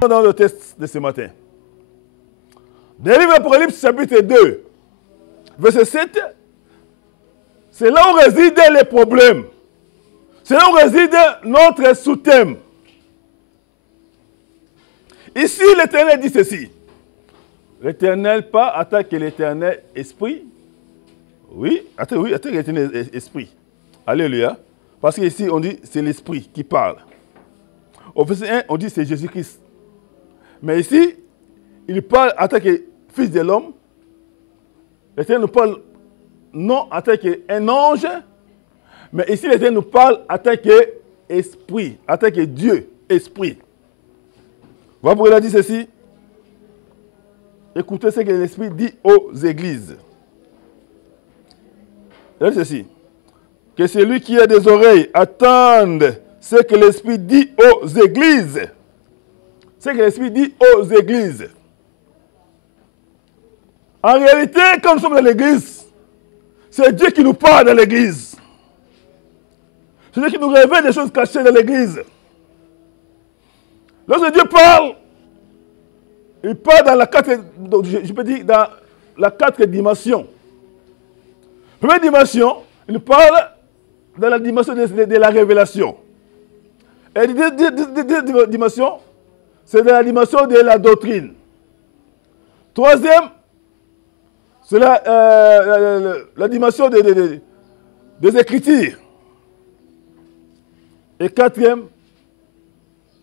Dans le texte de ce matin. Dans le livre d'Apocalypse, chapitre 2, verset 7, c'est là où résident les problèmes. C'est là où réside notre sous-thème. Ici, l'Éternel dit ceci. L'Éternel pas attaque l'Éternel esprit. Oui, attaque l'Éternel esprit. Alléluia. Parce qu'ici, on dit c'est l'esprit qui parle. Au verset 1, on dit c'est Jésus-Christ. Mais ici, il parle attaque fils de l'homme. L'Éternel nous parle non attaque un ange. Mais ici, l'Éternel nous parle attaque esprit. Attaque Dieu, esprit. Voilà pourquoi il a dit ceci. Écoutez ce que l'Esprit dit aux églises. Il a dit ceci. Que celui qui a des oreilles attende ce que l'Esprit dit aux églises. Ce que l'Esprit dit aux églises. En réalité, quand nous sommes dans l'église, c'est Dieu qui nous parle dans l'église. C'est Dieu qui nous révèle des choses cachées dans l'église. Lorsque Dieu parle, il parle dans la dans la 4 dimensions. Première dimension, il parle dans la dimension de la révélation. Et deuxième dimension, c'est dans la dimension de la doctrine. Troisième, c'est la dimension des Écritures. Et quatrième,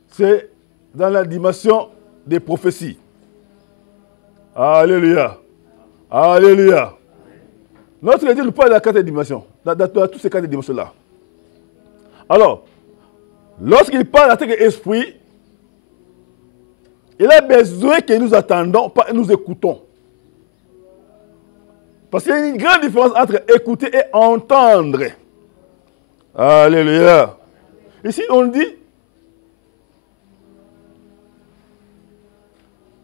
c'est dans la dimension des prophéties. Alléluia. Alléluia. Notre Dieu nous parle de la 4e dimension, dans toutes ces 4 dimensions-là. Alors, lorsqu'il parle en tant qu'esprit, il a besoin que nous attendons, pas nous écoutons. Parce qu'il y a une grande différence entre écouter et entendre. Alléluia. Ici, on dit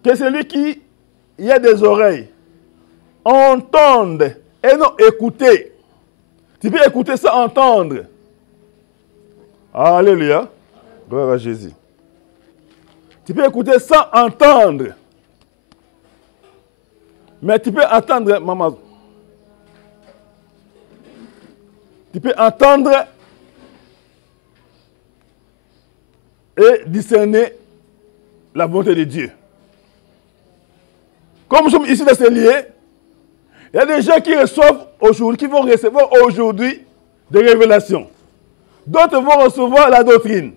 que celui qui a des oreilles entende et non écouter. Tu peux écouter sans entendre. Alléluia. Gloire à Jésus. Tu peux écouter sans entendre. Mais tu peux entendre, maman. Tu peux entendre et discerner la volonté de Dieu. Comme nous sommes ici dans ce lieu, il y a des gens qui reçoivent aujourd'hui, qui vont recevoir aujourd'hui des révélations. D'autres vont recevoir la doctrine.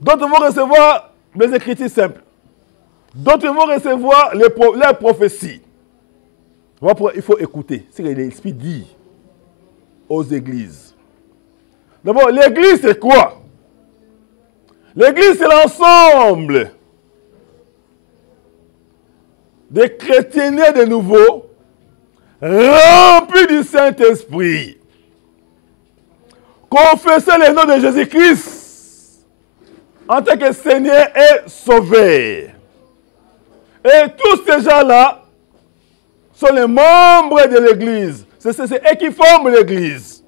D'autres vont recevoir les Écritures simples. D'autres vont recevoir les prophéties. Voilà pourquoi il faut écouter ce que l'Esprit dit aux églises. D'abord, l'église, c'est quoi? L'église, c'est l'ensemble des chrétiens nés de nouveau, remplis du Saint-Esprit, confessant le nom de Jésus-Christ en tant que Seigneur et Sauveur. Et tous ces gens-là sont les membres de l'église. C'est eux qui forment l'église.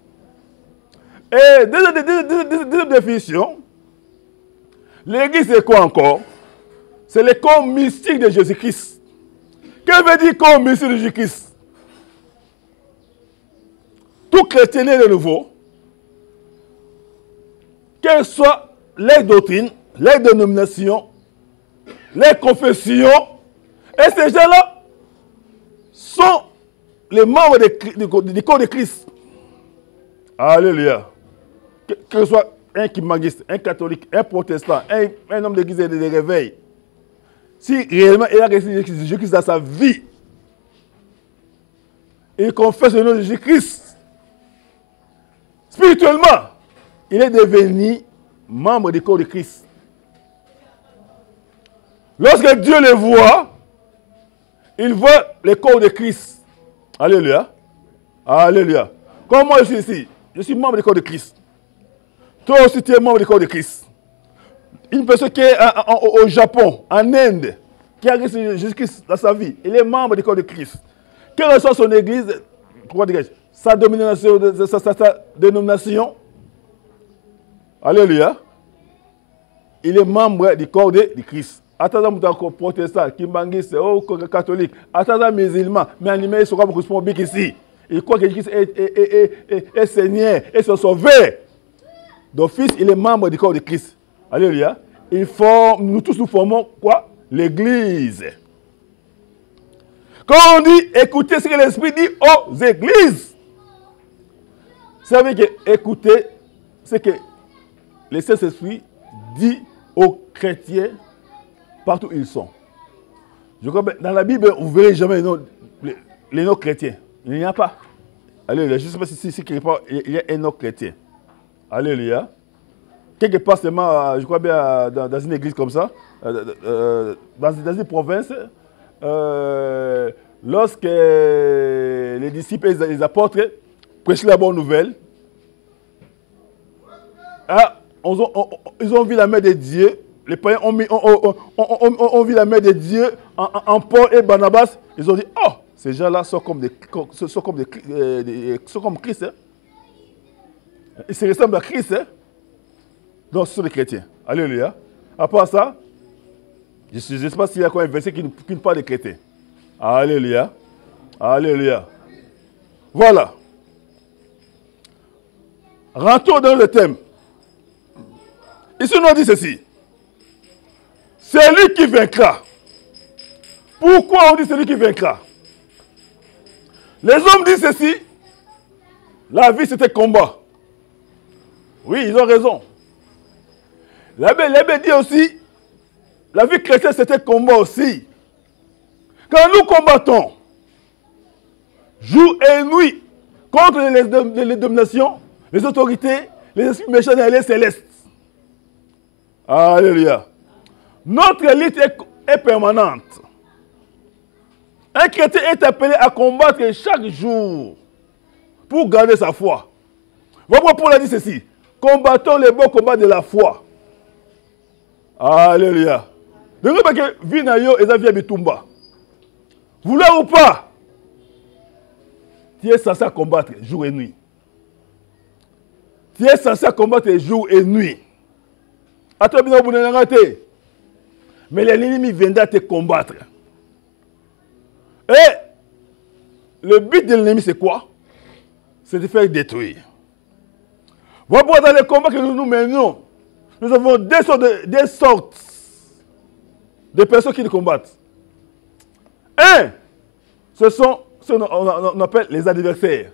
Et deuxième définition, l'église, c'est quoi encore? C'est le corps mystique de Jésus-Christ. Qu'est-ce que veut dire corps mystique de Jésus-Christ? Tout chrétien est de nouveau, quelles soient les doctrines, les dénominations, les confessions, et ces gens-là sont les membres du corps de Christ. Alléluia. Que ce soit un kimagiste, un catholique, un protestant, un homme d'église et de réveil, si réellement il a reçu Jésus-Christ dans sa vie, il confesse le nom de Jésus-Christ, spirituellement, il est devenu membre du corps de Christ. Lorsque Dieu le voit, il voit le corps de Christ. Alléluia. Alléluia. Comme moi je suis ici, je suis membre du corps de Christ. Toi aussi tu es membre du corps de Christ. Une personne qui est au Japon, en Inde, qui a reçu Jésus-Christ dans sa vie, il est membre du corps de Christ. Quelle soit son église, sa dénomination, alléluia, il est membre du corps de Christ. Ataza mutako protestant, kimbangiste, oh catholique, ataza musulman, mais animé ils sont comme correspond bien ici. Il croit que Jésus est Seigneur et se sauver. Donc fils, il est membre du corps de Christ. Alléluia. Nous tous nous formons quoi? L'église. Quand on dit écoutez ce que l'Esprit dit aux églises, ça veut dire que écouter ce que le Saint-Esprit dit aux chrétiens partout où ils sont. Je crois que dans la Bible, vous ne verrez jamais les noms chrétiens. Il n'y a pas. Alléluia. Je ne sais pas si quelque part il y a un nom chrétien. Alléluia. Quelque part seulement, je crois bien, dans une église comme ça, dans une province, lorsque les disciples et les apôtres prêchaient la bonne nouvelle, ils ont vu la main de Dieu. Les païens ont vu la main de Dieu en Paul et Barnabas. Ils ont dit, oh, ces gens-là sont comme Christ. Hein. Ils se ressemblent à Christ. Hein. Donc, ce sont des chrétiens. Alléluia. À part ça, je ne sais pas s'il y a quoi un verset qui nous parle des chrétiens. Alléluia. Alléluia. Voilà. Rentrons dans le thème. Ici, on dit ceci. C'est lui qui vaincra. Pourquoi on dit c'est lui qui vaincra? Les hommes disent ceci. La vie, c'était combat. Oui, ils ont raison. L'abbé dit aussi, la vie chrétienne, c'était combat aussi. Quand nous combattons, jour et nuit, contre les dominations, les autorités, les esprits méchants et les célestes. Alléluia. Notre lutte est permanente. Un chrétien est appelé à combattre chaque jour pour garder sa foi. Voilà pourquoi Paul a dit ceci. Combattons les bons combats de la foi. Alléluia. Donc, vie na yo eza vie bitumba. Voulez ou pas, tu es censé combattre jour et nuit. Tu es censé combattre jour et nuit. Attends, bien, vous n'avez pas. Mais l'ennemi viendra te combattre. Et le but de l'ennemi, c'est quoi? C'est de faire détruire. Voilà pourquoi dans les combats que nous menons, nous avons des sortes de personnes qui nous combattent. Un, ce sont ceux qu'on appelle les adversaires.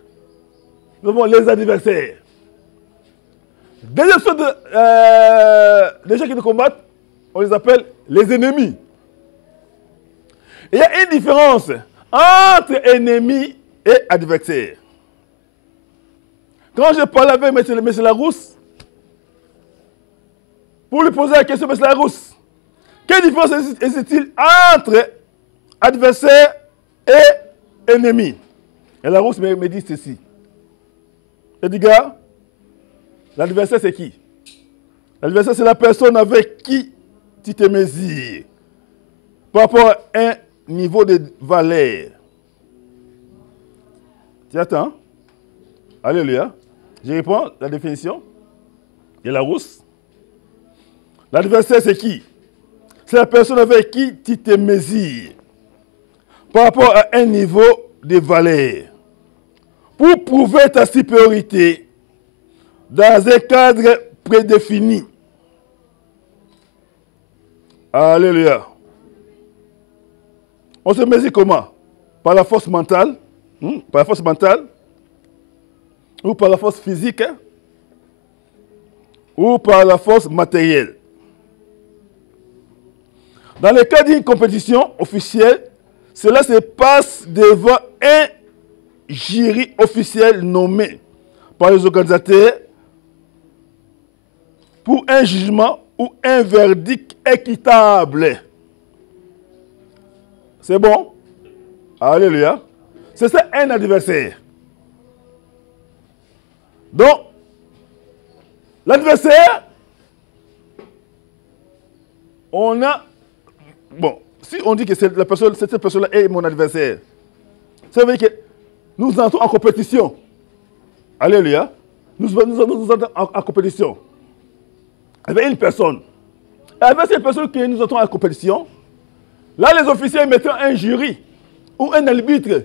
Nous avons les adversaires. Deuxième sorte de gens qui nous combattent, on les appelle les ennemis. Il y a une différence entre ennemis et adversaires. Quand je parle avec M. Larousse, pour lui poser la question, M. Larousse, quelle différence existe-t-il entre adversaire et ennemi? Et Larousse me dit ceci. Il dit, gars, l'adversaire c'est qui? L'adversaire c'est la personne avec qui tu te mesures par rapport à un niveau de valeur. Tu attends? Alléluia. Je réponds la définition de Larousse. L'adversaire c'est qui? C'est la personne avec qui tu te mesures par rapport à un niveau de valeur pour prouver ta supériorité dans un cadre prédéfini. Alléluia. On se mesure comment? Par la force mentale, par la force mentale, ou par la force physique, ou par la force matérielle. Dans le cas d'une compétition officielle, cela se passe devant un jury officiel nommé par les organisateurs pour un jugement ou un verdict équitable. C'est bon? Alléluia. C'est ça un adversaire. Donc, l'adversaire, on a... Bon, si on dit que cette personne-là est mon adversaire, ça veut dire que nous entrons en compétition. Alléluia. Nous entrons en compétition avec une personne. Et avec ces personnes que nous entrons à la compétition, là, les officiers mettront un jury ou un arbitre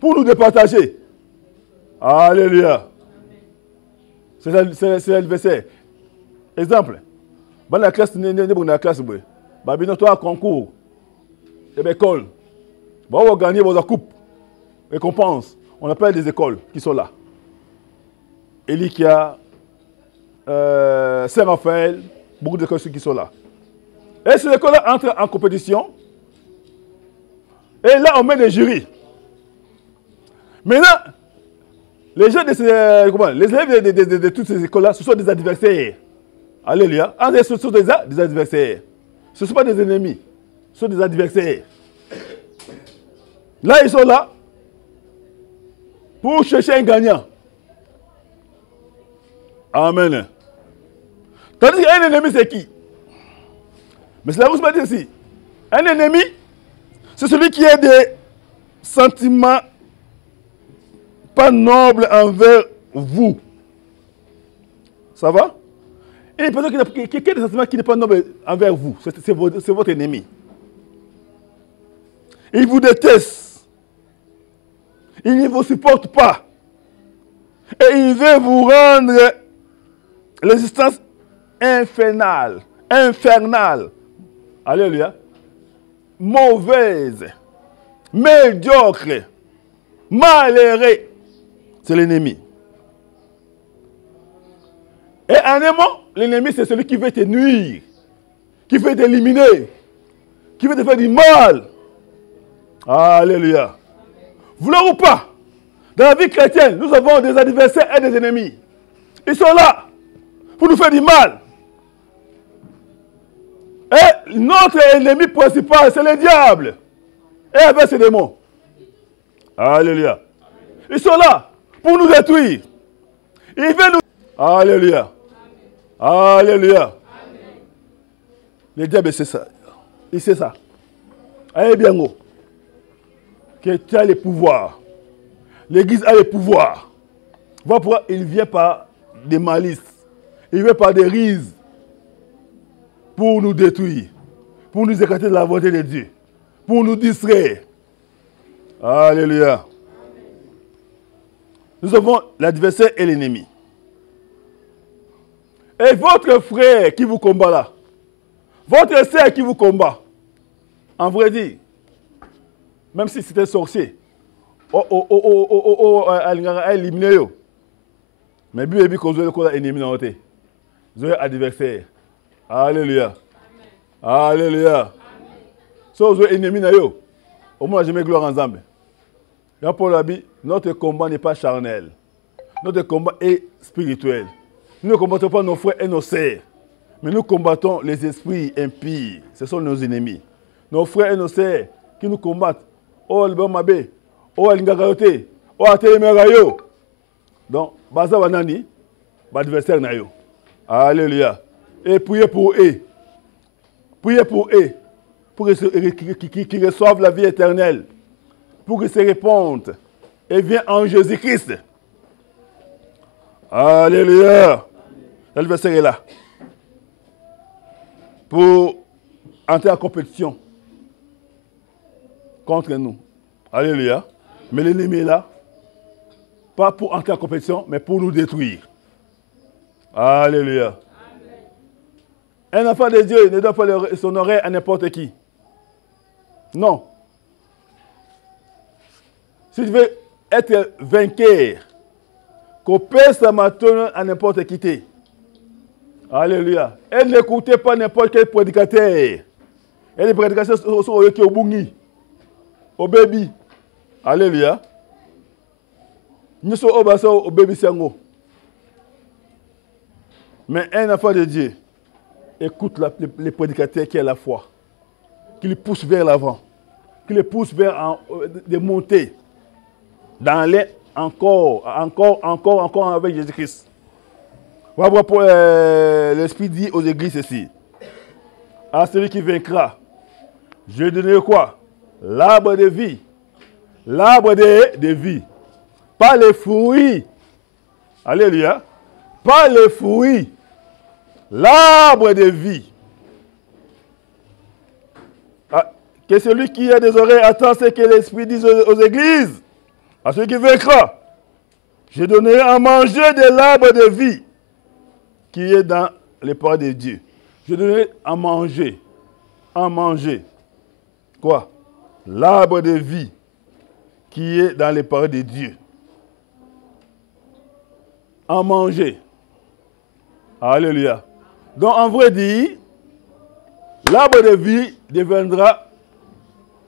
pour nous départager. Alléluia. C'est l'adversaire. Exemple. Dans la classe, dans la classe, toi, concours, école. On va gagner vos coupes, récompenses. On appelle des écoles qui sont là. Elikia, Saint-Raphaël, beaucoup d'écoles qui sont là. Et ces écoles-là entrent en compétition. Et là, on met des jurys. Maintenant, les gens de ces, les élèves de toutes ces écoles-là, ce sont des adversaires. Alléluia. Ce sont des adversaires. Ce ne sont pas des ennemis. Ce sont des adversaires. Là, ils sont là pour chercher un gagnant. Amen. Tandis qu'un ennemi, c'est qui? Mais c'est la vous dire ici. Un ennemi, c'est celui qui a des sentiments pas nobles envers vous. Ça va? Et une personne qui a des sentiments qui n'est pas noble envers vous, c'est votre ennemi. Il vous déteste. Il ne vous supporte pas. Et il veut vous rendre l'existence infernale. Alléluia. Mauvaise. Médiocre. Malheureux. C'est l'ennemi. Et en un mot, l'ennemi, c'est celui qui veut te nuire, qui veut t'éliminer, qui veut te faire du mal. Alléluia. Vouloir ou pas, dans la vie chrétienne, nous avons des adversaires et des ennemis. Ils sont là pour nous faire du mal. Et notre ennemi principal, c'est le diable. Et avec ses démons. Alléluia. Ils sont là pour nous détruire. Ils veulent nous... Alléluia. Alléluia. Le diable, c'est ça. Il sait ça. Allez bien haut. Que tu as le pouvoir. L'Église a le pouvoir. Voilà pourquoi il vient par des malices. Il vient par des rises. Pour nous détruire. Pour nous écarter de la volonté de Dieu. Pour nous distraire. Alléluia. Nous avons l'adversaire et l'ennemi. Et votre frère qui vous combat là, votre sœur qui vous combat, en vrai dire, même si c'était sorcier, éliminé, mais bien qu'on soit ennemi dans votre vous adversaire. Alléluia. Alléluia. Si vous êtes ennemi, au moins jamais gloire ensemble. Jean-Paul a dit, notre combat n'est pas charnel. Notre combat est spirituel. Nous ne combattons pas nos frères et nos sœurs, mais nous combattons les esprits impies. Ce sont nos ennemis. Nos frères et nos sœurs qui nous combattent. Oh, le bon mabé. Oh, le ngagayote. Oh, atelemerayo. Donc, baza wanani, l'adversaire na yo. Alléluia. Et priez pour eux. Priez pour eux. Pour qu'ils reçoivent la vie éternelle. Pour qu'ils se répondent. Et viennent en Jésus-Christ. Alléluia. L'adversaire est là. Pour entrer en compétition contre nous. Alléluia. Mais l'ennemi est là. Pas pour entrer en compétition, mais pour nous détruire. Alléluia. Un enfant de Dieu ne doit pas son oreille à n'importe qui. Non. Si tu veux être vainqueur, qu'on pèse sa matonne à n'importe qui. Alléluia. Et n'écoutez pas n'importe quel prédicateur. Et les prédicateurs sont au bungi, au baby. Alléluia. Nous sommes au baby sango. Mais un enfant de Dieu écoute les prédicateurs qui ont la foi, qui les poussent vers l'avant, qui les poussent vers des montées dans les encore avec Jésus-Christ. Voilà pourquoi l'Esprit dit aux églises ceci. À celui qui vaincra, je donnerai quoi? L'arbre de vie. L'arbre de vie. Pas les fruits. Alléluia. Pas les fruits. L'arbre de vie. Que celui qui a des oreilles attend ce que l'Esprit dit aux églises. À celui qui vaincra, je donnerai à manger de l'arbre de vie qui est dans les paroles de Dieu. Je donnerai à manger. À manger. Quoi? L'arbre de vie qui est dans les paroles de Dieu. À manger. Alléluia. Donc, en vrai dit, l'arbre de vie deviendra,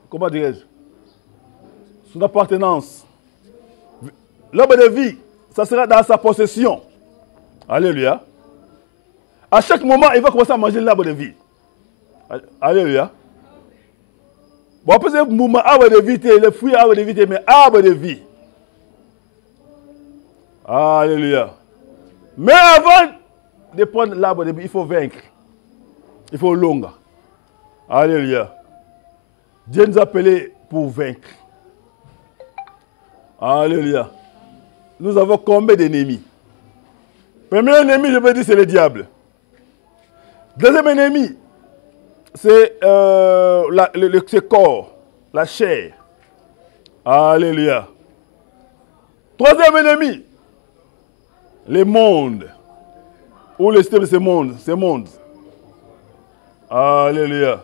comment dirais-je, son appartenance. L'arbre de vie, ça sera dans sa possession. Alléluia. À chaque moment, il va commencer à manger l'arbre de vie. Alléluia. Bon, après, c'est arbre de vie, le fruit arbre de vie, mais arbre de vie. Alléluia. Mais avant de prendre l'arbre de vie, il faut vaincre. Il faut longue. Alléluia. Dieu nous a appelés pour vaincre. Alléluia. Nous avons combien d'ennemis? Premier ennemi, je veux dire, c'est le diable. Deuxième ennemi, c'est ce corps, la chair. Alléluia. Troisième ennemi, le monde. Ou le système de ce monde. Alléluia.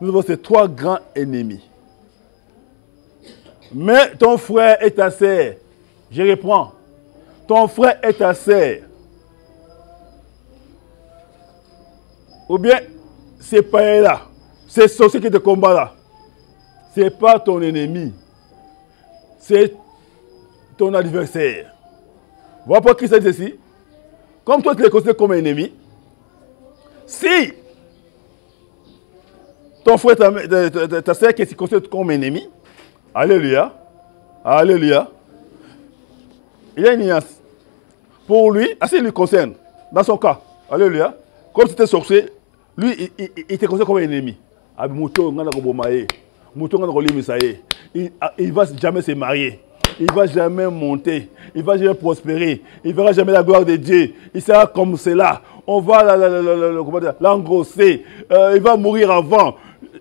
Nous avons ces trois grands ennemis. Mais ton frère est ta sœur. Je reprends. Ton frère est ta sœur. Ou bien, c'est pas là. C'est ceux qui te combattent là. Ce n'est pas ton ennemi. C'est ton adversaire. Voilà pourquoi Christ dit ceci. Comme toi, tu les considères comme un ennemi. Si ton frère, ta sœur qui se considère comme un ennemi, alléluia, alléluia, il y a une nuance. Pour lui, assez lui concerne, dans son cas, alléluia, comme c'était sorcier, lui, il te considère comme un ennemi. Il ne va jamais se marier. Il ne va jamais monter. Il ne va jamais prospérer. Il ne verra jamais la gloire de Dieu. Il sera comme cela. On va l'engrosser. Il va mourir avant.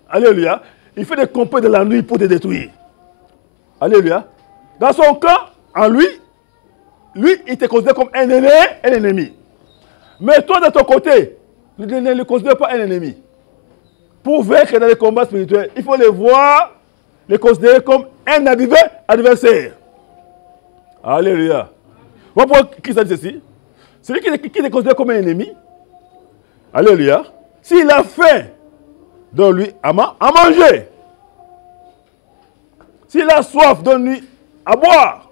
Alléluia. Il fait des complots de la nuit pour te détruire. Alléluia. Dans son cas, en lui, il te considère comme un ennemi. Mais toi, de ton côté, ne le considère pas un ennemi. Pour vaincre dans les combats spirituels, il faut les voir, les considérer comme un adversaire. Alléluia. Voilà pourquoi Christ a dit ceci. Celui qui te considère comme un ennemi, alléluia, s'il a faim, donne-lui à manger. S'il a soif, donne-lui à boire.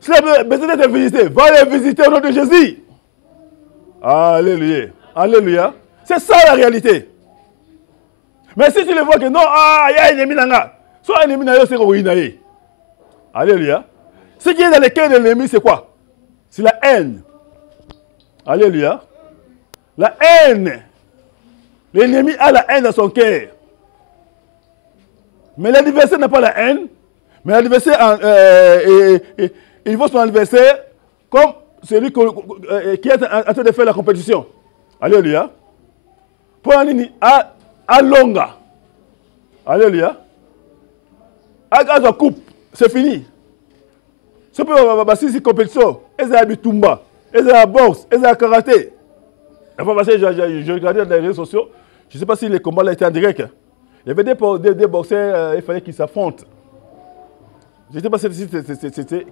S'il a besoin d'être visité, va les visiter au nom de Jésus. Alléluia. Alléluia. C'est ça la réalité. Mais si tu le vois que non, il y a un ennemi là, soit un ennemi là, c'est ruiné. Alléluia. Ce qui est dans le cœur de l'ennemi, c'est quoi? C'est la haine. Alléluia. La haine. L'ennemi a la haine dans son cœur. Mais l'adversaire n'a pas la haine. Mais l'adversaire, il voit son adversaire comme celui qui est en train de faire la compétition. Alléluia. Pour un ennemi, à longa. Alléluia. À la coupe, c'est fini. Ce peut passer cette compétition. Ils ont bitumba, ils ont la boxe, ils ont la karaté. Enfin, je regardais dans les réseaux sociaux. Je ne sais pas si les combats là étaient en direct. Il y avait des boxeurs, il fallait qu'ils s'affrontent. Je ne sais pas si c'était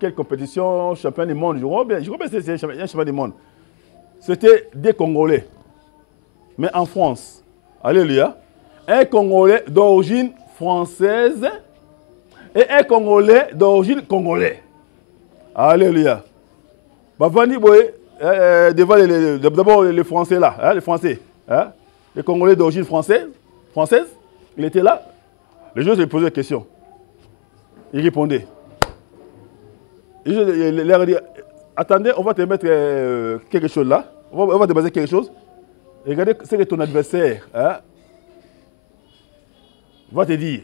quelle compétition, champion du monde. Je crois bien que c'était un champion du monde. C'était des Congolais. Mais en France. Alléluia. Un Congolais d'origine française et un Congolais d'origine congolais. Alléluia. D'abord les Français là, hein, les Français. Hein, les Congolais d'origine française, il était là. Les gens lui posaient des questions. Il répondait. Il leur a dit, attendez, on va te mettre quelque chose là. On va te baser quelque chose. Regardez ce que ton adversaire va te dire.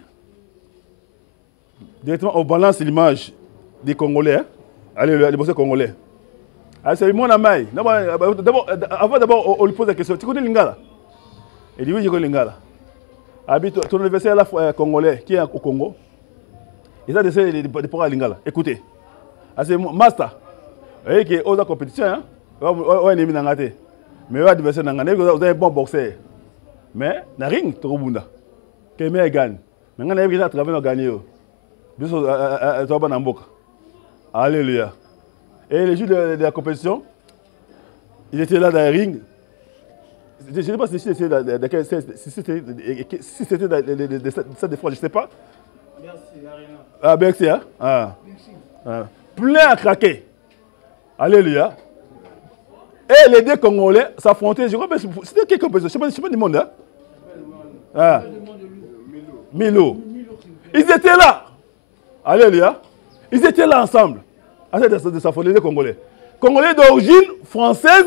Directement, on balance l'image des Congolais. Hein? Allez, les boxeurs congolais. C'est mon ami. D'abord, on lui pose la question. Tu connais Lingala? Il dit oui, je connais Lingala. Habite ton adversaire là, congolais, qui est au Congo. Il a décidé de pouvoir à Lingala. Écoutez. C'est master. Vous voyez que aux compétitions, hein, on est mis dans la tête. Mais l'adversaire n'a pas vous avez un bon boxeur. Mais na ring to bunda. Que me gagne. Mais on a déjà travaillé à gagner. Biso to ba na mboka. Alléluia. Et les jours de la compétition, il était là dans le ring. Je ne sais pas si c'était de cette fois, je ne sais pas. Merci, Arena. Ah, merci, hein? Ah. Plein à craquer. Alléluia. Et les deux Congolais s'affrontaient. Je crois que c'était quelle compétition? Je ne sais pas du monde. Hein? Ah. Milo. Ils étaient là. Alléluia. Ils étaient là ensemble. De s'affronter, les deux Congolais. Congolais d'origine française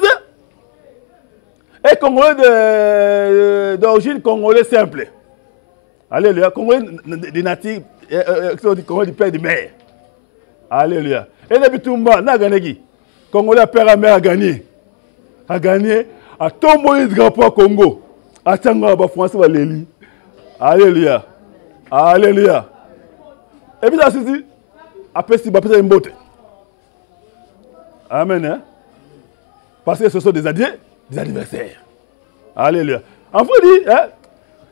et Congolais d'origine congolais simple. Alléluia. Congolais des natifs, Congolais du père et de mère. Alléluia. Et depuis tout le monde, n'a gagné. Congolais père et mère a gagné. A gagné. A tombé le drapeau à Congo. A Tchanga, à France, à Léli. Alléluia. Alléluia. Et puis ça se dit, après c'est une beauté. Amen. Hein? Parce que ce sont des adversaires. Alléluia. En fait, dit, hein,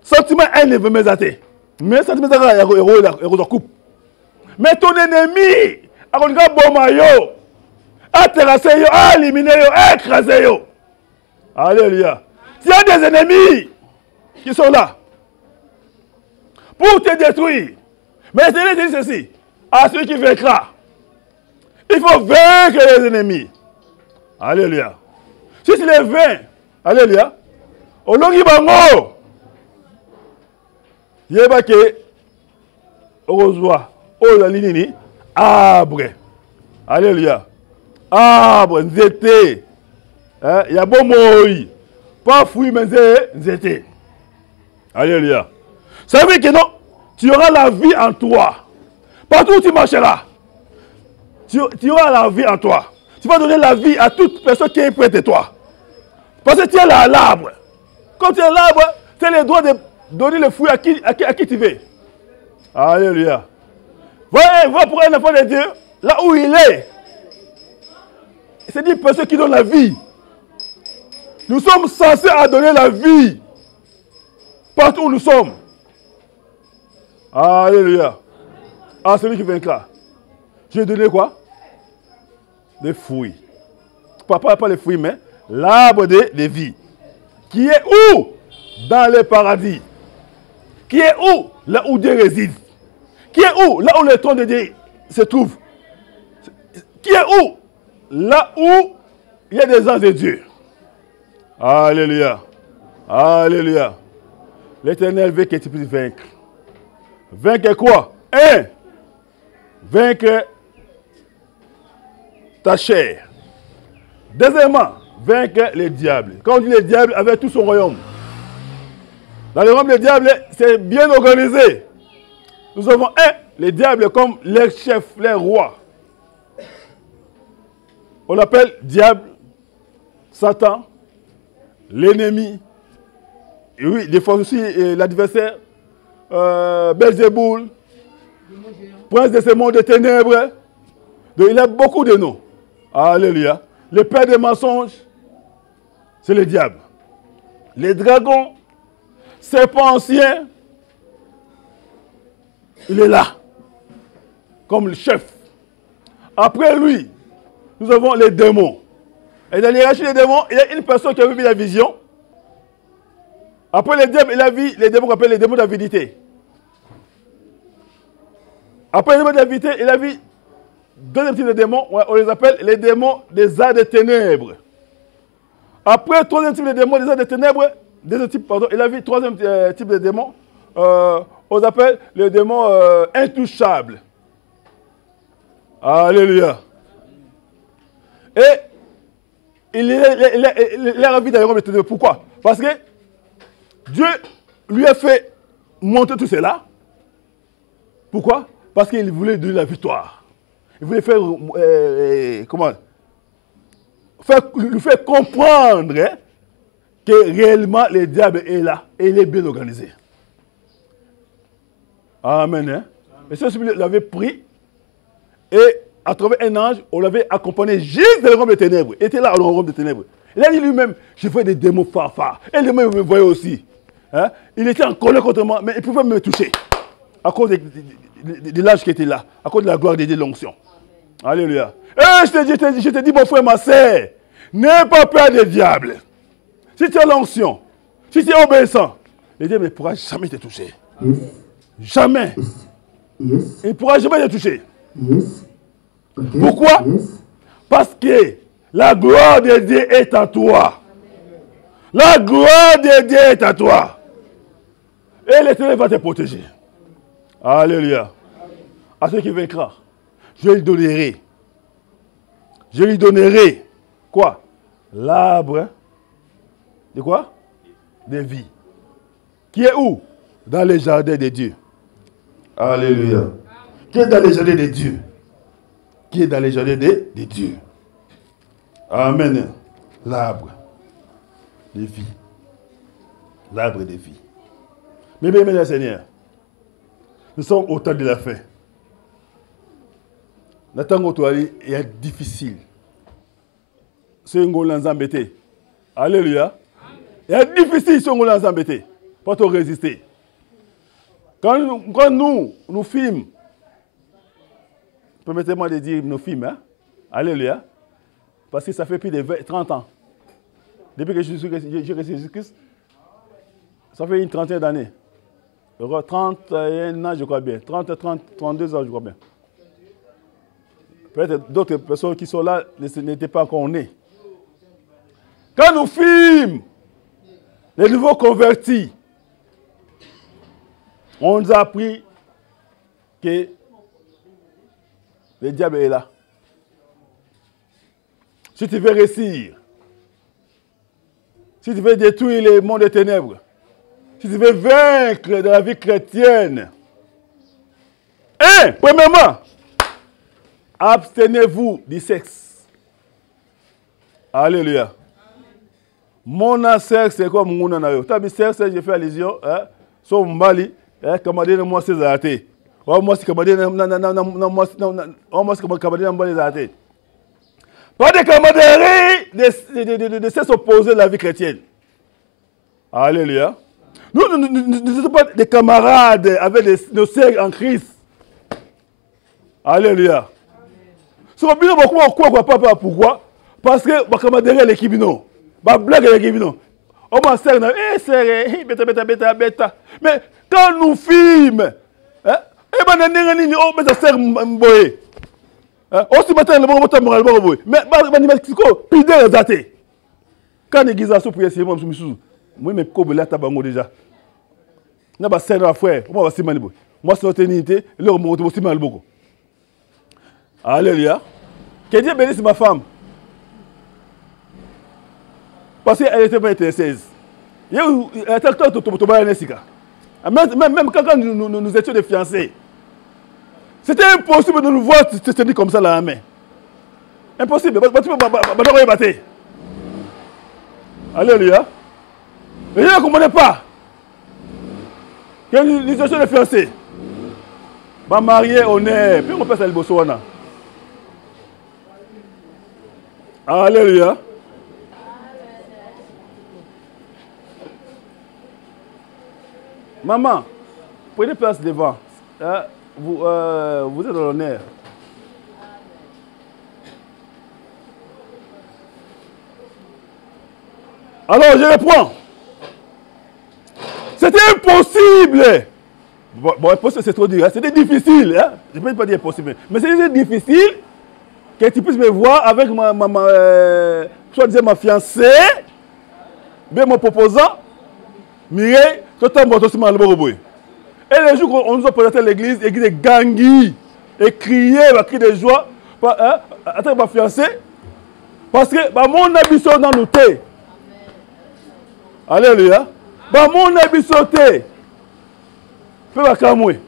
sentiment un ne veut mes athées. Mais sentiment un est coupe. Mais ton ennemi, a un bon maillot, a terrassé, a éliminé, a écrasé. Alléluia. Il y a des ennemis qui sont là pour te détruire. Mais c'est Seigneur dit ceci, à celui qui vaincra, il faut vaincre les ennemis. Alléluia. Si tu les vains, alléluia, au long du bango, il y a pas que la ligne, arbre. Alléluia. Arbre, nzete. Il y a bon mot. Pas fruit, mais nzete. Alléluia. Ça veut dire que non, tu auras la vie en toi. Partout où tu marcheras, tu auras la vie en toi. Tu vas donner la vie à toute personne qui est près de toi. Parce que tu es là à l'arbre. Quand tu es à l'arbre, tu as le droit de donner le fruit à qui tu veux. Alléluia. Va pour un enfant de Dieu, là où il est. C'est une personne qui donne la vie. Nous sommes censés à donner la vie. Partout où nous sommes. Alléluia. À celui qui vaincra. Je vais donner quoi? Des fruits. Pas les fruits, mais l'arbre de vie. Qui est où? Dans le paradis. Qui est où? Là où Dieu réside. Qui est où? Là où le trône de Dieu se trouve. Qui est où? Là où il y a des anges de Dieu. Alléluia. Alléluia. L'Éternel veut que tu puisses vaincre. Vaincre quoi? Vaincre ta chair. Deuxièmement, vaincre les diables. Quand on dit les diables, avec tout son royaume. Dans le royaume des diables, c'est bien organisé. Nous avons les diables comme les chefs, les rois. On l'appelle diable, Satan, l'ennemi. Et oui, des fois aussi l'adversaire, Belzéboul, prince de ce monde de ténèbres. Donc, il a beaucoup de noms. Alléluia. Le père des mensonges, c'est le diable. Les dragons, serpents anciens, il est là, comme le chef. Après lui, nous avons les démons. Et dans l'hierarchie des démons, il y a une personne qui a vu la vision. Après les diables, il a vu les démons qu'on appelle les démons d'avidité. Après les démons d'avidité, il a vu deuxième type de démons, on les appelle les démons des arts des ténèbres. Après troisième type de démons des arts des ténèbres, il a vu troisième type de démons, on les appelle les démons intouchables. Alléluia. Et il a envie d'ailleurs de ténèbres. Pourquoi? Parce que Dieu lui a fait monter tout cela. Pourquoi? Parce qu'il voulait donner la victoire. Il voulait faire, lui faire comprendre que réellement le diable est là et il est bien organisé. Amen. Hein? Et ce celui l'avait pris et à travers un ange, on l'avait accompagné juste dans le royaume des ténèbres. Il était là dans le royaume des ténèbres. Il a dit lui-même, je fais des démons farfars. Et lui-même me voyait aussi. Hein? Il était en colère contre moi, mais il pouvait me toucher. À cause de l'âge qui était là, à cause de la gloire de Dieu, de l'onction. Alléluia. Et je te dis, mon frère, ma sœur, n'aie pas peur des diables. Si tu as l'onction, si tu es obéissant, le diable ne pourra jamais te toucher. Yes. Jamais. Yes. Il ne pourra jamais te toucher. Yes. Okay. Pourquoi? Yes. Parce que la gloire de Dieu est en toi. La gloire de Dieu est en toi. Et l'Éternel va te protéger. Alléluia. À ceux qui vaincra, je lui donnerai. Je lui donnerai quoi? L'arbre de quoi? De vie. Qui est où? Dans les jardins de Dieu. Alléluia. Qui est dans les jardins de Dieu? Qui est dans les jardins de Dieu? Amen. L'arbre de vie. L'arbre de vie. Mais bien, bien, Seigneur, nous sommes au temps de la fin. Le temps où tu est difficile. C'est un gros embêté. Alléluia. Il est difficile, ce gros embêté. Pas te résister. Quand nous filmons, permettez-moi de dire nos films, hein? Alléluia. Parce que ça fait plus de 30 ans. Depuis que je suis Jésus-Christ, ça fait une trentaine d'années. 31 ans, je crois bien. 32 ans, je crois bien. Peut-être d'autres personnes qui sont là n'étaient pas encore nées. Quand nous filmons les nouveaux convertis, on nous a appris que le diable est là. Si tu veux réussir, si tu veux détruire le monde des ténèbres, si tu veux vaincre dans la vie chrétienne, premièrement, abstenez-vous du sexe. Alléluia. Mon sexe, c'est comme mon anayo. Tu as vu sexe, j'ai fait allusion, sur Mali, comme on dit, moi c'est zaté. Moi c'est comme on dit, moi c'est comme on dit, pas de camaraderie de sexe opposé de la vie chrétienne. Alléluia. Nous ne sommes pas des camarades avec nos sœurs en Christ. Alléluia. Pourquoi? Parce que ma camaraderie est l'équipe, non. Ma blague est l'équipe, non. On m'a serré, bêta. Mais quand nous filmons, aussi matin, le bon temps, mais pidé les athées. Quand les guises sont priés, c'est moi, moi, mais comme là, tabango déjà. N'a pas serré à frère, moi, c'est manibo. Moi, c'est notre unité, là, on monte aussi mal beaucoup. Alléluia. Que Dieu bénisse ma femme. Parce qu'elle était pas intéressée. Même quand nous étions des fiancés, c'était impossible de nous voir se tenir comme ça là la main. Impossible. Alléluia. Mais je ne comprenais pas que nous étions des fiancés. Ma mariée, on est. Puis on passe à l'Ibosouana. Alléluia. Maman, prenez place devant. Vous êtes dans l'honneur. Alors, je reprends. C'était impossible. Bon, impossible, c'est trop dur. Hein? C'était difficile. Hein? Je ne peux pas dire impossible. Mais c'était difficile que tu puisses me voir avec ma fiancée, bien mon proposant, Mireille, tout le monde aussi mal. Et les jours qu'on nous a présenté à l'église, l'église est gangui, et crier, cri de joie, avec ma fiancée, parce que mon ambition dans nous thé. Alléluia. Mon ambition thé. Fais ma camoué.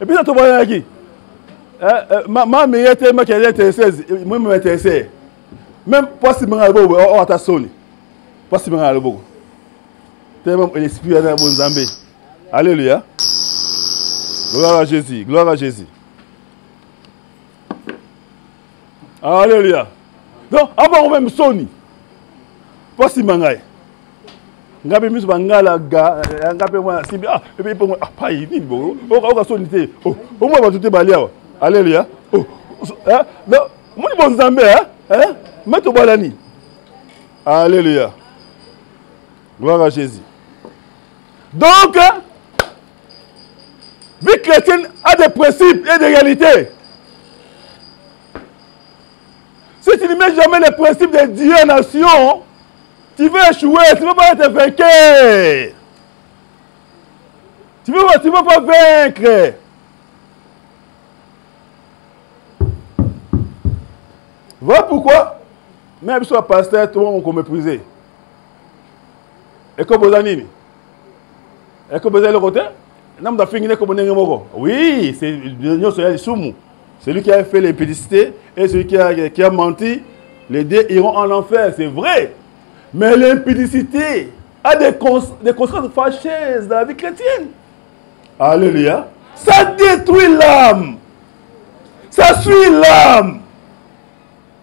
Et puis ça te voit qui? Ma meilleure tellement qu'elle est intéressée, moi je m'intéresse. Même pas si je me rends on va t'assurer. Pas si je me rends Tellement l'esprit est dans bon Zambé. Alléluia. Gloire à Jésus. Gloire à Jésus. Alléluia. Donc, avant même Sony. Pas si mangaï. Ngabe misu bangala ga ngabe mwa simbi et puis pour pas y ni bon o Sony té o moi ba tout balia. Alléluia. Oh non mon bon Zambé hein mettez balani. Alléluia. Gloire à Jésus. Donc vie chrétienne a des principes et des réalités. Si tu ne mets jamais les principes des 10 nations, tu vas échouer, tu ne vas pas être vainqueur. Tu ne vas pas vaincre. Voilà pourquoi, même si tu es pasteur, tout le monde va mépriser. Et comme vous avez dit, et comme vous avez le côté, oui, c'est l'union sociale Soumou. Celui qui a fait l'impudicité et celui qui a menti, les deux iront en enfer, c'est vrai. Mais l'impudicité a des conséquences fâcheuses dans la vie chrétienne. Alléluia. Ça détruit l'âme. Ça suit l'âme.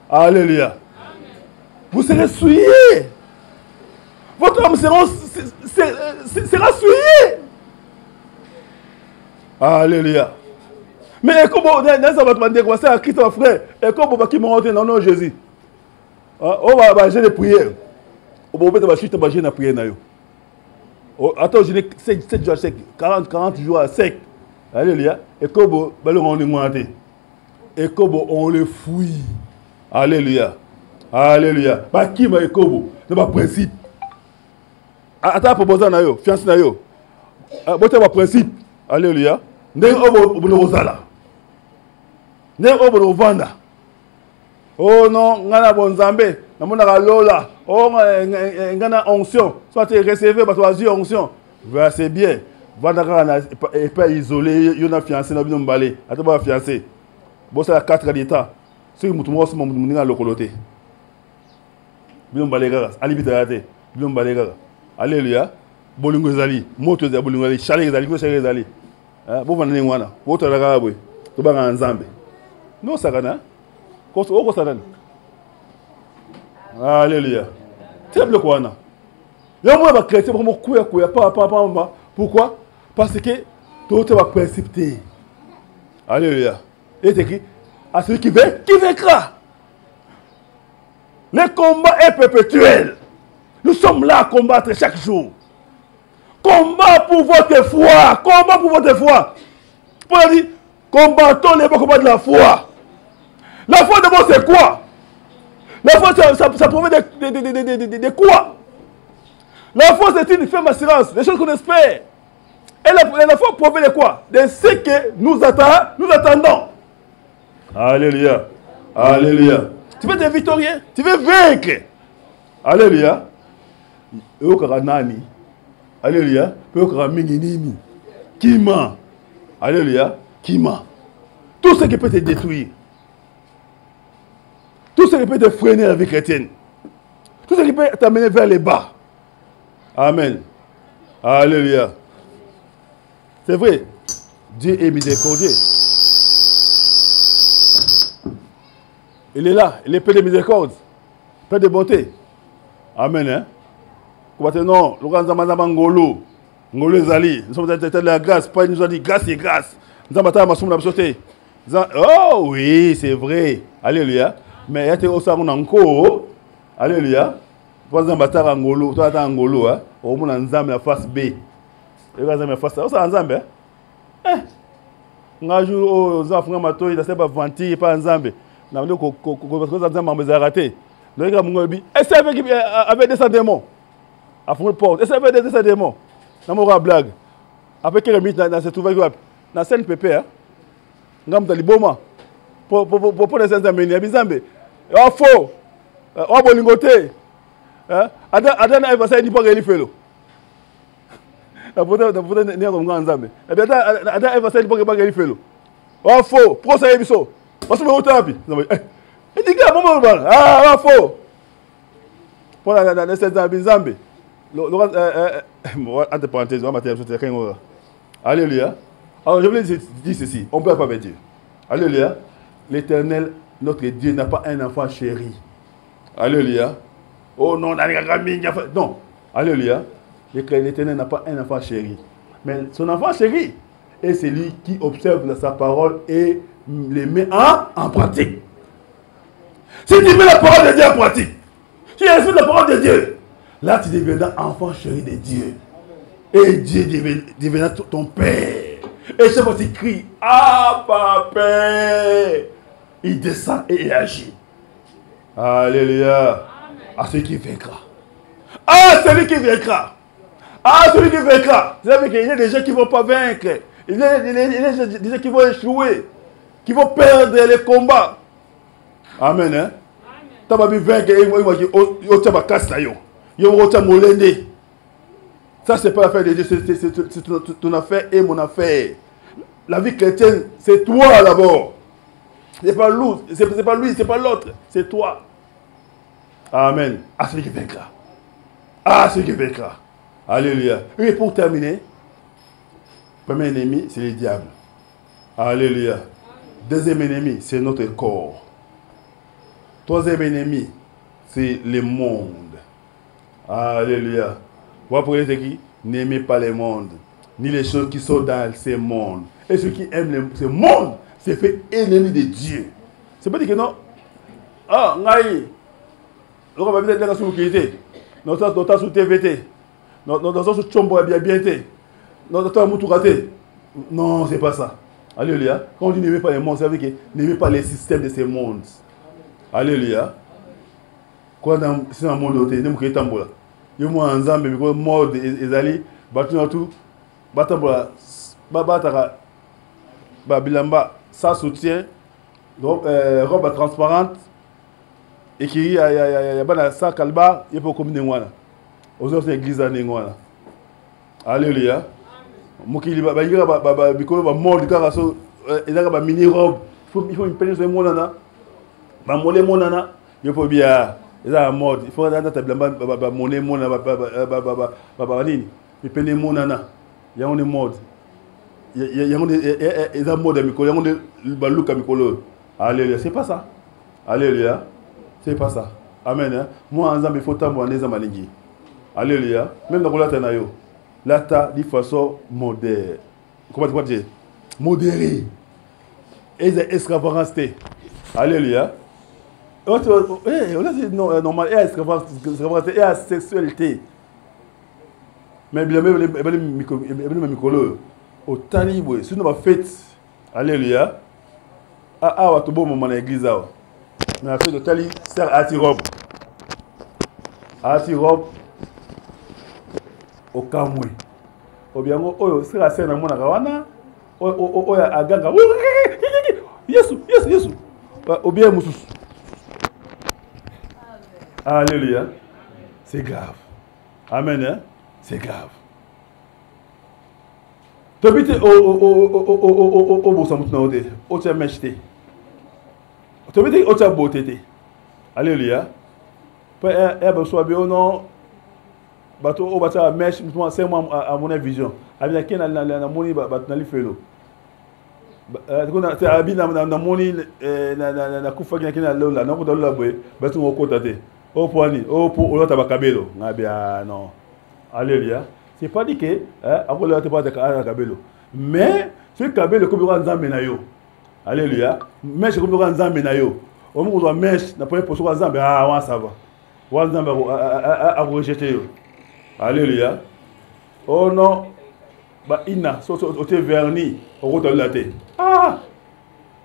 Alléluia. Vous serez souillés. Votre âme sera souillée. Alléluia. Mais comme on a commencé à Christ, frère, et comme on va qui monter dans le nom de Jésus, on va manger des prières. On va chuter manger des prières. Attends, je n'ai 7 jours sec, 40 jours à sec. Alléluia. Et comme on est monté, et comme on le fouille. Alléluia. Alléluia. Pas qui m'a écobo, c'est pas principe. Attends, proposant na yo, fiancé na yo. Bon, c'est pas principe. Alléluia. N'est pas vanda. Oh non, ngana bonzambe, namona lola. Oh ngana onction, soit tu recevé parce que tu as onction. C'est bien. Vanda est pas isolé, il y a fiancé na bino mbalé. Attends pas fiancé. Bon c'est la 4 d'état. Si mutu mo mo ninga lokoloté. Bino mbalé gara, ali bitarate, bino mbalé gara. Alléluia. Bolingo zali, moto za bolingo zali, chale zali, ko chale zali. Bo vana ngwana, bo to daga boy. To banga nzambe. Non, ça gana. Qu'est-ce ça donne? Alléluia. Tu es quoi là? Il y a un chrétien vraiment couille. Pourquoi? Parce que tout est précipité. Alléluia. Et c'est écrit à celui qui veut, qui vaincra. Le combat est perpétuel. Nous sommes là à combattre chaque jour. Combat pour votre foi. Combat pour votre foi. Paul dit, combattons les bons combats de la foi. La foi d'abord c'est quoi? La foi ça provient de quoi? La foi c'est une ferme assurance, des choses qu'on espère. Et la foi provient de quoi? De ce que nous attendons. Alléluia. Alléluia. Tu veux être victorieux? Tu veux vaincre? Alléluia. Alléluia. Kima. Alléluia. Kima. Tout ce qui peut te détruire. Tout ce qui peut te freiner la vie chrétienne. Tout ce qui peut t'amener vers les bas. Amen. Alléluia. C'est vrai. Dieu est miséricordieux. Il est là. Il est plein de miséricorde. Plein de bonté. Amen. Hein? Non, Ngolo Zali. Nous sommes de la grâce. Paul nous a dit grâce et grâce. Oh oui, c'est vrai. Alléluia. Mais il y a aussi un encore. Alléluia. Par exemple, tu as un Ngolo. Tu as un Ngolo. On a un zame la face B. Tu as un face A. Tu as un zame. Un jour, aux enfants, il y a un ventil, pas un zame. Il y a un zame qui a raté. Il y a un zame. Est-ce qu'il avait des démons? À fond de porte. Est-ce qu'il avait des démons? Il y a une blague. Après quelques minutes, dans cette ouverture, dans cette pépé, il y a un liboma. Pour les zame, il y a un zame. Oh faux, oh bolingoté, adana eva sai ni pas geli felo. Na puta ne ko nganzambe. Adana eva sai ni pas geli felo. Oh faux, pro ça ebiso. Parce que otapi. Et diga momo ba. Ah faux. Pour la cette zambe. entre parenthèses, alléluia. Alors je voulais dire ceci, on ne peut pas avec Dieu. Alléluia. L'Éternel, notre Dieu, n'a pas un enfant chéri. Alléluia. Oh non, non. Alléluia. L'Éternel n'a pas un enfant chéri. Mais son enfant chéri est celui qui observe sa parole et les met en pratique. Si tu mets la parole de Dieu en pratique, tu expliques la parole de Dieu, là tu deviendras enfant chéri de Dieu. Et Dieu deviendra ton Père. Et chaque fois tu cries, ah papa, il descend et il agit. Alléluia. À celui qui vaincra. Ah, celui qui vaincra. Ah, celui qui vaincra. Vous savez qu'il y a des gens qui ne vont pas vaincre. Il y a des gens qui vont échouer. Qui vont perdre les combats. Amen. Hein? Tu vas vaincre et tu vas casser. Ça, ce n'est pas l'affaire de Dieu, c'est ton affaire et mon affaire. La vie chrétienne, c'est toi d'abord. Ce n'est pas lui, ce n'est pas l'autre, c'est toi. Amen. À celui qui vaincra. À celui qui vaincra. Alléluia. Et pour terminer, premier ennemi, c'est le diable. Alléluia. Deuxième ennemi, c'est notre corps. Troisième ennemi, c'est le monde. Alléluia. Vous voyez qui? N'aimez pas le monde, ni les choses qui sont dans ce monde. Et ceux qui aiment ce monde, c'est fait ennemi de Dieu. C'est pas dit que non. Ah, ngaï. On va peut-être sur l'utilité. Notre sous TVT. Notre sous Chombo bien bien. Notre moutou raté. Non, c'est pas ça. Alléluia. Quand on dit n'aimez pas le monde, ça veut dire que n'aimez pas les systèmes de ce monde. Alléluia. Quand c'est un monde où n'aimez pas le monde. Il y a un ensemble, mais mode ezali, battu tout, batambula, babatara, babilamba, ça soutient, robe transparente, et qui y a ça kalba, il faut combiner voilà. Aux autres églises à Ningwana. Alléluia. Mokili ba bikolo ba mode car so ezaka ba mini robe, il faut une péninsule de monana, ba molé monana, il faut bien. Il y a un mode, il faut que monnaie mona nini, il peut monana. Il y a un mode. Il y a un mode mikolo, il y a un baluka mikolo. Alléluia, c'est pas ça. Alléluia, c'est pas ça. Amen. Moi en il faut tambour en malingi. Alléluia. Même dans la tenayo, là ta de façon moderne. Comment tu peux dire? Modéré. Et extravagance. Alléluia. Non, normal, et la sexualité. Mais bien, au talibé, si nous avons fait, alléluia, à tout bon moment dans l'église, mais la fête de tali sert à tirobe. À tirobe, au camoué. Au bien, c'est la scène à mon arawana, au aganga, yes, au bien, moussous. Alléluia. C'est grave. Amen. Hein? C'est grave. Tu habites au Bossamutnaote, au Tchamechté. Tu habites au Tchaboté. Alléluia. Puis, il y a besoin de non. Bateau au bateau à mèche, c'est moi à mon vision. Avec qui n'a moni batnali felo. Tu as bien na moni na kufa qui n'a lola, na ko lola boy, bateau au côté. Oh poani, oh pour l'autre bakabelo, bien non. Alléluia. C'est pas dit que après l'autre pas de kabelo. Mais ce kabelo comme on nzambe na yo. Alléluia. Mais c'est comme on nzambe na yo. Au moment où on mèche na pas pour nzambe on ça va. On nzambe a rejeté yo. Alléluia. Oh non. Ba ina so au te verni au retour la tête. Ah.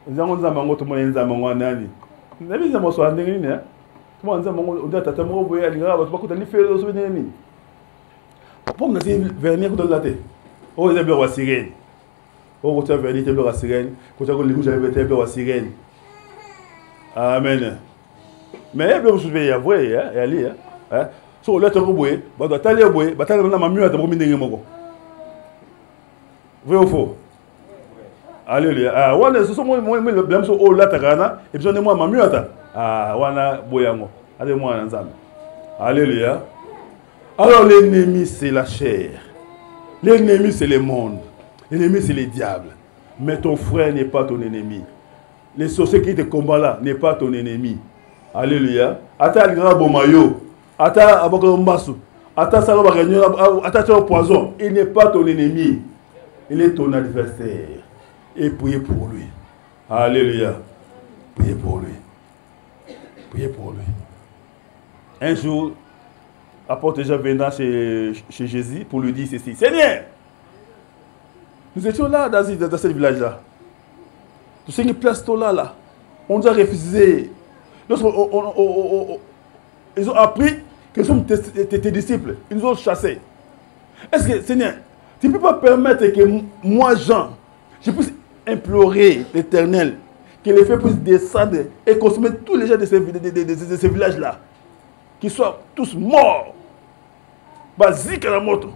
Nzambe ngoto mo nzambe ngwanani. Nabi nzambe so andeni ne. Comment on dit à ta mère, vous allez voir, vous allez faire le souvenir. Pourquoi vous allez venir dans la tête? Oh, vous allez voir la sirène. Oh, vous allez venir voir la sirène. Vous allez voir la sirène. Amen. Mais vous souvenez, il vrai, il y a allé. So, là, tu vas voir, vous allez aller voir, vous allez aller mieux à ta première numéro. Vrai ou faux? Alléluia. Ah, ouais, ce sont moi, le blâme sur oh, là, tu as et puis, moi, ma mieux à ta. Ah, wana boyango. Ade mwana nzambe. Alléluia. Alors l'ennemi, c'est la chair. L'ennemi, c'est le monde. L'ennemi, c'est les diables. Mais ton frère n'est pas ton ennemi. Les sorciers qui te combattent là n'est pas ton ennemi. Alléluia. Ata le grand bomayo. Ata aboko mbasu. Ata salo baganyo. Ata tu poison. Il n'est pas ton ennemi. Il est ton adversaire. Et priez pour lui. Alléluia. Priez pour lui. Priez pour lui. Un jour, apôtre Jean venant chez Jésus pour lui dire ceci. Seigneur, nous étions là dans ce village-là. Tous ceux qui placent là, on nous a refusé. Ils ont appris que nous sommes tes disciples. Ils nous ont chassés. Est-ce que, Seigneur, tu ne peux pas permettre que moi, Jean, je puisse implorer l'Éternel, que les feux puissent descendre et consommer tous les gens de ces villages-là, qu'ils soient tous morts. Basique à la moto.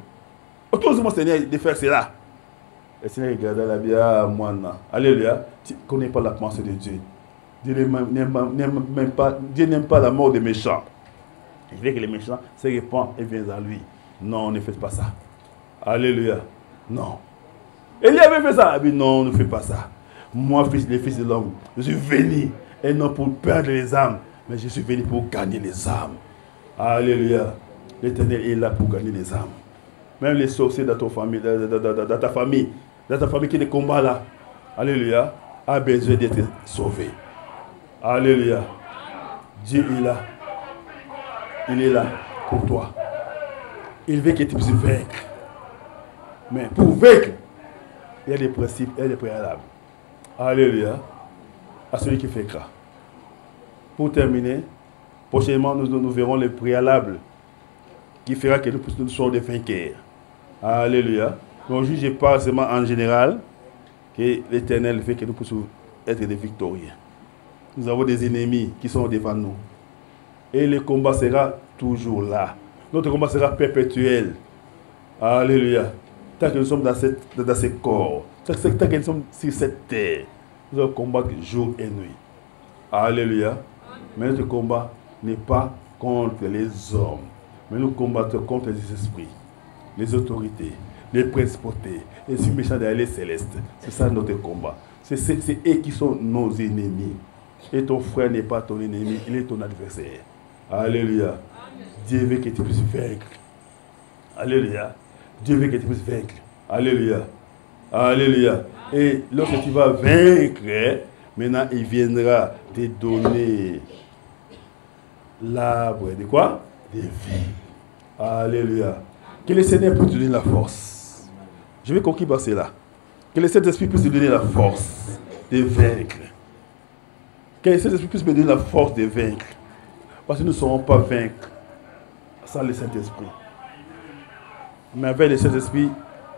Autorisez-moi, Seigneur, de faire cela. Le Seigneur regarde la vie à moi. Alléluia. Tu ne connais pas la pensée de Dieu. Dieu n'aime pas la mort des méchants. Il veut que les méchants se répandent et viennent à lui. Non, ne faites pas ça. Alléluia. Non. Élie avait fait ça. Il dit non, ne faites pas ça. Moi, le fils de l'homme, je suis venu, et non pour perdre les âmes, mais je suis venu pour gagner les âmes. Alléluia. L'Éternel est là pour gagner les âmes. Même les sorciers dans ta famille, dans ta famille qui est des combats là, alléluia, a besoin d'être sauvé. Alléluia. Dieu est là. Il est là pour toi. Il veut que tu puisses vaincre. Mais pour vaincre, il y a des principes, il y a des préalables. Alléluia. À celui qui fait craindre. Pour terminer, prochainement, nous verrons les préalables qui fera que nous soyons des vainqueurs. Alléluia. Donc, je parle seulement en général que l'Éternel fait que nous puissions être des victorieux. Nous avons des ennemis qui sont devant nous. Et le combat sera toujours là. Notre combat sera perpétuel. Alléluia. Tant que nous sommes dans ce corps, tant que nous sommes sur cette terre, nous allons combattre jour et nuit. Alléluia. Mais notre combat n'est pas contre les hommes, mais nous combattons contre les esprits, les autorités, les principautés, les méchants derrière les célestes. C'est ça notre combat. C'est eux qui sont nos ennemis. Et ton frère n'est pas ton ennemi, il est ton adversaire. Alléluia. Dieu veut que tu puisses vaincre. Alléluia. Dieu veut que tu puisses vaincre. Alléluia. Alléluia. Et lorsque tu vas vaincre, maintenant il viendra te donner l'arbre de quoi? De vie. Alléluia. Que le Seigneur puisse te donner la force. Je vais conclure par cela. Que le Saint-Esprit puisse te donner la force de vaincre. Que le Saint-Esprit puisse me donner la force de vaincre. Parce que nous ne serons pas vaincre sans le Saint-Esprit. Mais avec le Saint-Esprit,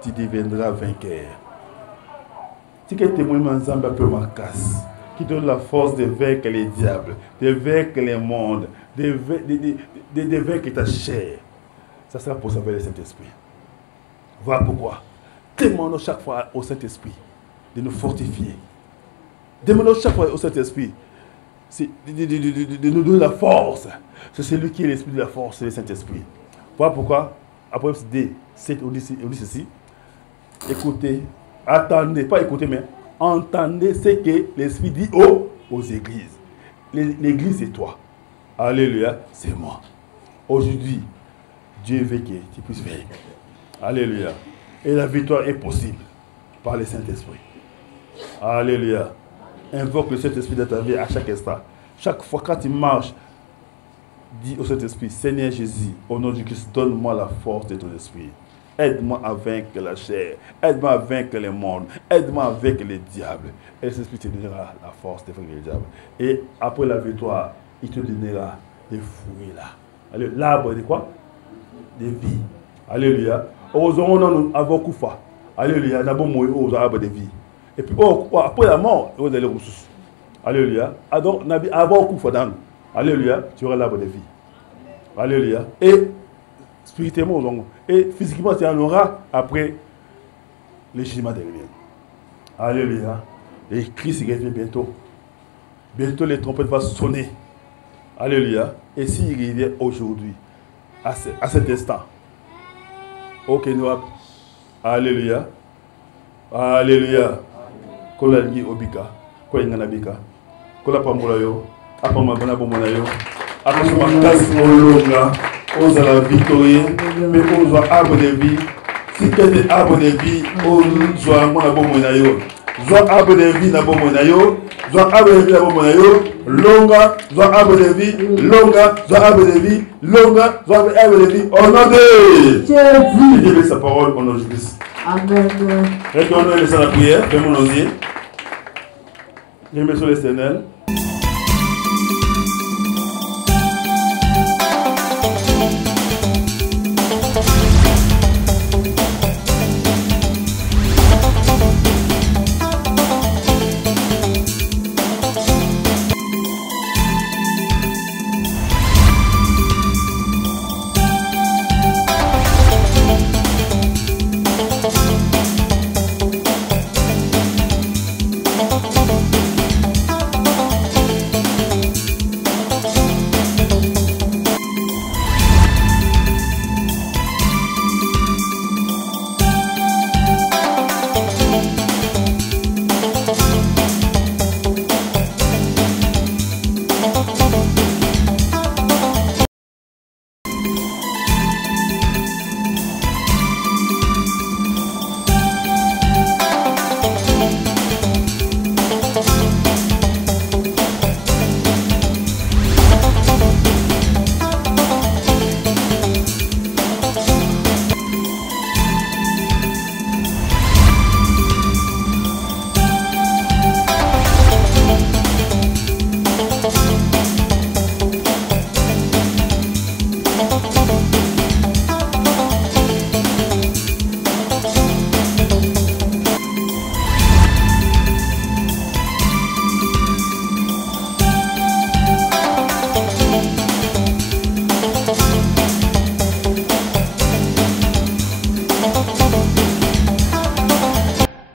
tu deviendras vainqueur. Tu es témoin ensemble un peu ma casse, qui donne la force de vaincre les diables, de vaincre les mondes, de vaincre ta chair. Ça sera pour servir le Saint-Esprit. Voilà pourquoi. Demandons chaque fois au Saint-Esprit de nous fortifier. Demandons chaque fois au Saint-Esprit de nous donner la force. C'est celui qui est l'esprit de la force, c'est le Saint-Esprit. Voilà pourquoi, après D, on dit ceci. Écoutez, attendez, pas écoutez, mais entendez ce que l'Esprit dit aux églises. L'église, c'est toi. Alléluia, c'est moi. Aujourd'hui, Dieu veut que tu puisses vaincre. Alléluia. Et la victoire est possible par le Saint-Esprit. Alléluia. Invoque le Saint-Esprit dans ta vie à chaque instant. Chaque fois quand tu marches, dis au Saint-Esprit, Seigneur Jésus, au nom de Christ, donne-moi la force de ton esprit. Aide-moi à vaincre la chair. Aide-moi à vaincre le monde. Aide-moi à vaincre les diables. Et le Saint-Esprit te donnera la force de vaincre les diables. Et après la victoire, il te donnera des fruits là. L'arbre de quoi? De vie. Alléluia. Heureusement, nous avons Koufa. Alléluia. Nous avons l'arbre de vie. Et puis, après la mort, vous allez ressources. Alléluia. Alors, avant Koufa dans nous. Alléluia. Tu auras l'arbre de vie. Alléluia. Et spirituellement, et physiquement, tu en auras après le jugement de lumière. Alléluia. Et Christ revient bientôt. Bientôt, les trompettes vont sonner. Alléluia. Et s'il revient aujourd'hui, à cet instant. Ok, nous. Alléluia. Alléluia. Kola ngi obika. Kola ngana bika. Kola pambola yo. Apa mabana bomona yo. Apa suma kasi olonga. Ozala victorie. Mais ozwa arbre de vie. Si quel arbre de vie ozwa mona bomona yo. Zwa arbre de vie na bomona yo. Zwa arbre de vie na bomona yo. Longa. Zwa arbre de vie. Longa. Zwa arbre de vie. Longa. Zwa arbre de vie. Au nom de Jésus. Dieu sa parole au nom de Jésus. Amen. Retournons à la prière. Fais-moi nos yeux. Je me suis l'Éternel.